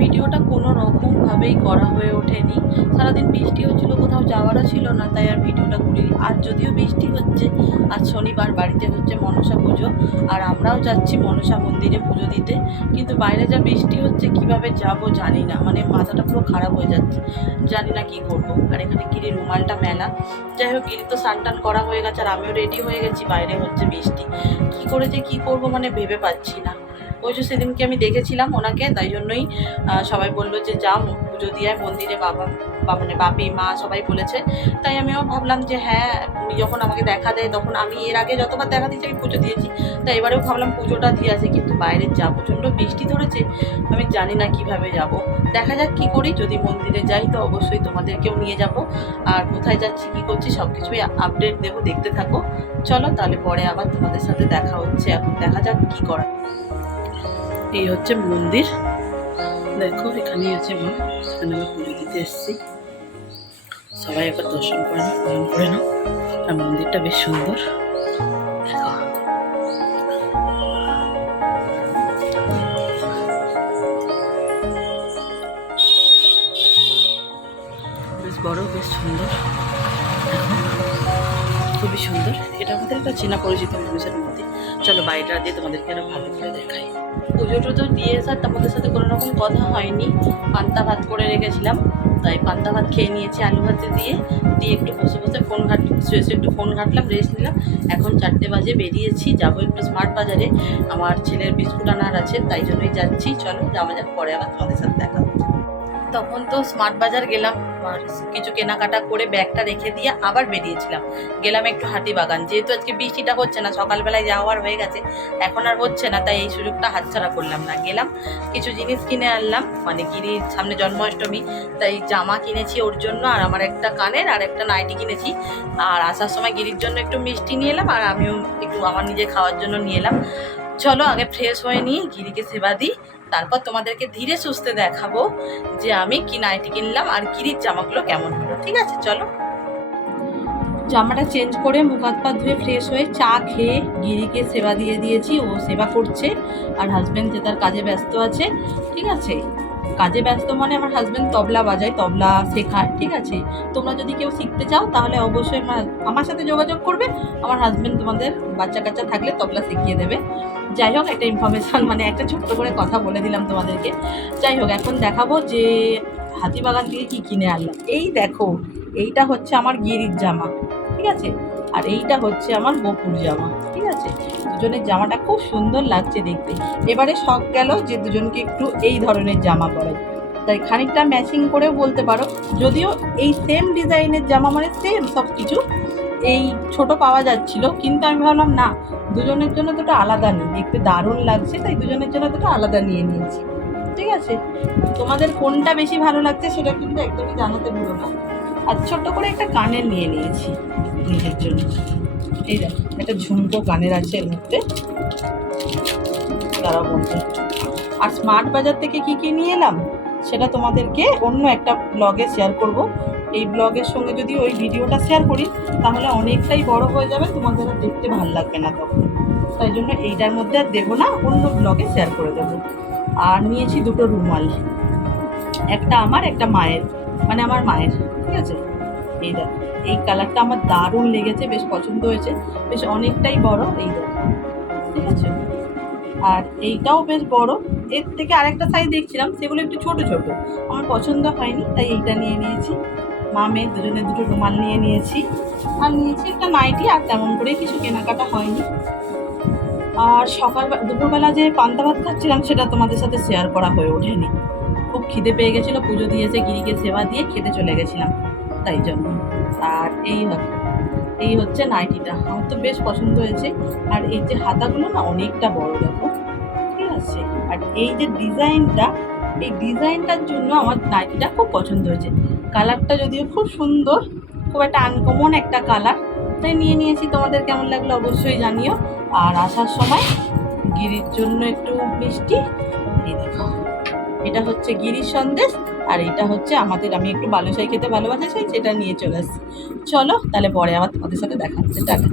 ভিডিওটা কোনো রকমভাবেই করা হয়ে ওঠেনি। সারাদিন বৃষ্টি হচ্ছিল, কোথাও যাওয়ারও ছিল না, তাই আর ভিডিওটা করিনি। আর যদিও বৃষ্টি হচ্ছে, আজ শনিবার বাড়িতে হচ্ছে মনসা পুজো, আর আমরাও যাচ্ছি মনসা মন্দিরে পুজো দিতে। কিন্তু বাইরে যা বৃষ্টি হচ্ছে, কীভাবে যাব জানি না। মানে মাথাটা পুরো খারাপ হয়ে যাচ্ছে। জানি না কি করব। আর এখানে গিরি রুমালটা মেলা। যাই হোক, গিরি তো সান টান করা হয়ে গেছে, আর আমিও রেডি হয়ে গেছি, বাইরে হচ্ছে বৃষ্টি। কি করে যে কি করব মানে ভেবে পাচ্ছি না। ওই যে সেদিনকে আমি দেখেছিলাম ওনাকে, তাই জন্যই সবাই বলল যে যাও পুজো দিয়ে মন্দিরে বাবা মানে বাপি, মা সবাই বলেছে। তাই আমিও ভাবলাম যে হ্যাঁ উনি যখন আমাকে দেখা দেয়, তখন আমি এর আগে যতবার দেখা দিয়েছি, আমি পুজো দিয়েছি। তাই এবারেও ভাবলাম পুজোটা দিয়ে আসি, কিন্তু বাইরে যা প্রচণ্ড বৃষ্টি ধরেছে, আমি জানি না কীভাবে যাব। দেখা যাক কি করি, যদি মন্দিরে যাই তো অবশ্যই তোমাদেরকেও নিয়ে যাব। আর কোথায় যাচ্ছি, কি করছি সব কিছুই আপডেট দেবো, দেখতে থাকো। চলো তাহলে পরে আবার তোমাদের সাথে দেখা হচ্ছে, এখন দেখা যাক কি করা এই হচ্ছে মন্দির। দেখো, এখানেই আছে মা। এখানে আমি পুজো দিতে এসেছি। সবাই একবার দর্শন করে নাও প্রণাম করে নাও। আর মন্দিরটা বেশ সুন্দর। বেশ বড়, বেশ সুন্দর। খুবই সুন্দর। এটা আমাদের একটা চেনা পরিচিত মানুষের মধ্যে চলো বাড়িটা দিয়ে তোমাদেরকে আরও ভালো করে দেখাই। পুজো টুজো দিয়ে এসার তোমাদের সাথে কোনো রকম কথা হয়নি। পান্তা ভাত করে রেখেছিলাম, তাই পান্তা ভাত খেয়ে নিয়েছি আলু ভাতে দিয়ে। দিয়ে একটু বসে বসে ফোন ঘাট শুয়ে একটু ফোন ঘাটলাম, রেস্ট নিলাম। এখন চারটে বাজে, বেরিয়েছি, যাব একটু স্মার্ট বাজারে। আমার ছেলের বিস্কুট আনার আছে, তাই জন্যই যাচ্ছি। চলো, যাওয়া যাক, পরে আবার তোমাদের সাথে দেখা তখন তো স্মার্ট বাজার গেলাম কিছু কেনাকাটা করে ব্যাগটা রেখে দিয়ে আবার বেরিয়েছিলাম। গেলাম একটু হাতিবাগান যেহেতু আজকে বৃষ্টিটা হচ্ছে না, সকালবেলায় যাওয়ার হয়ে গেছে, এখন আর হচ্ছে না, তাই এই সুযোগটা হাতছাড়া করলাম না। গেলাম, কিছু জিনিস কিনে আনলাম মানে গিরির সামনে জন্মাষ্টমী, তাই জামা কিনেছি ওর জন্য, আর আমার একটা কানের আর একটা নাইটি কিনেছি। আর আসার সময় গিরির জন্য একটু মিষ্টি নিয়ে এলাম, আর আমিও একটু আমার নিজে খাওয়ার জন্য নিয়ে এলাম। চলো আগে ফ্রেশ হয়ে নিই, গিরিকে সেবা দিই তারপর তোমাদেরকে ধীরে সুস্থে দেখাবো যে আমি কি নাইটি কিনলাম আর কিরির জামাগুলো কেমন হলো, ঠিক আছে? চলো। জামাটা চেঞ্জ করে মুখ হাত পা ধুয়ে ফ্রেশ হয়ে চা খেয়ে গিরিকে সেবা দিয়ে দিয়েছি, ও সেবা করছে আর হাজব্যান্ড যে তার কাজে ব্যস্ত আছে, ঠিক আছে? কাজে ব্যস্ত মানে আমার হাজব্যান্ড তবলা বাজায়, তবলা শেখায়, ঠিক আছে? তোমরা যদি কেউ শিখতে চাও, তাহলে অবশ্যই আমার সাথে যোগাযোগ করবে। আমার হাজব্যান্ড তোমাদের বাচ্চা কাচ্চা থাকলে তবলা শিখিয়ে দেবে। যাই হোক, একটা ইনফরমেশান মানে একটা ছোট্ট করে কথা বলে দিলাম তোমাদেরকে। যাই হোক, এখন দেখাবো যে হাতিবাগান থেকে কি কিনে আনলাম। এই দেখো, এইটা হচ্ছে আমার গিরির জামা, ঠিক আছে? আর এইটা হচ্ছে আমার বপুর জামা। ঠিক আছে? দুজনের জামাটা খুব সুন্দর লাগছে দেখতে। এবারে শখ গেল যে দুজনকে একটু এই ধরনের জামা পরাই। তাই খানিকটা ম্যাচিং করেও বলতে পারো, যদিও এই সেম ডিজাইনের জামা মানে সেম সব কিছু, এই ছোট পাওয়া যাচ্ছিল, কিন্তু আমি ভাবলাম, না, দুজনের জন্য দুটো আলাদা নিই, দেখতে দারুণ লাগছে, তাই দুজনের জন্য দুটো আলাদা নিয়ে নিয়েছি। ঠিক আছে? তোমাদের কোনটা বেশি ভালো লাগছে সেটা কিন্তু একদমই জানাতে ভুলো না। আর ছোট্ট করে একটা কানের নিয়ে নিয়েছি নিজের জন্য। এই দেখো। একটা ঝুমকো কানের আছে এর মধ্যে। আর স্মার্ট বাজার থেকে কি কি নিয়ে এলাম? সেটা তোমাদেরকে অন্য একটা ব্লগে শেয়ার করব। এই ব্লগের সঙ্গে যদি ওই ভিডিওটা শেয়ার করি, তাহলে অনেকটাই বড় হয়ে যাবে, তোমাদের দেখতে ভালো লাগবে না তখন। তাই জন্য এইটার মধ্যে আর দেবো না, অন্য ব্লগে শেয়ার করে দেবো। আর নিয়েছি দুটো রুমাল। একটা আমার, একটা মায়ের। মানে আমার মায়ের, ঠিক আছে? এই এই কালারটা আমার দারুণ লেগেছে, বেশ পছন্দ হয়েছে, বেশ অনেকটাই বড় এই দেখ। ঠিক আছে? আর এইটাও বেশ বড়, এর থেকে আরেকটা সাইজ দেখছিলাম, সেগুলো একটু ছোট ছোট। আমার পছন্দ হয়নি, তাই এইটা নিয়ে নিয়েছি। মা মেয়ে দুজনে দুটো রুমাল নিয়ে নিয়েছি। আর নিয়েছি একটা নাইটি আর তেমন করে কিছু কেনাকাটা হয়নি। আর সকাল দুপুরবেলা যে পান্তা ভাত খাচ্ছিলাম, সেটা তোমাদের সাথে শেয়ার করা হয়ে ওঠেনি। খুব খিদে পেয়ে গেছিল, পুজো দিয়েছে, গিরিকে সেবা দিয়ে খেতে চলে গেছিলাম। তাই জন্য। আর এই এই হচ্ছে নাইটিটা। আমার তো বেশ পছন্দ হয়েছে। আর এই যে হাতাগুলো না অনেকটা বড়, দেখো। ঠিক আছে? আর এই যে ডিজাইনটা, এই ডিজাইনটার জন্য আমার নাইটিটা খুব পছন্দ হয়েছে। কালারটা যদিও খুব সুন্দর, খুব একটা আনকমন একটা কালার, তাই নিয়ে নিয়েছি। তোমাদের কেমন লাগল অবশ্যই জানিও। আর আসার সময় গিরির জন্য একটু মিষ্টি, এই দেখো। এটা হচ্ছে গিরির সন্দেশ, আর এটা হচ্ছে আমাদের, আমি একটু বালুশাই খেতে ভালোবাসি, সেটা নিয়ে চলে আসছি। চলো, তাহলে পরে আবার তোমাদের সাথে দেখা হচ্ছে। টাটা।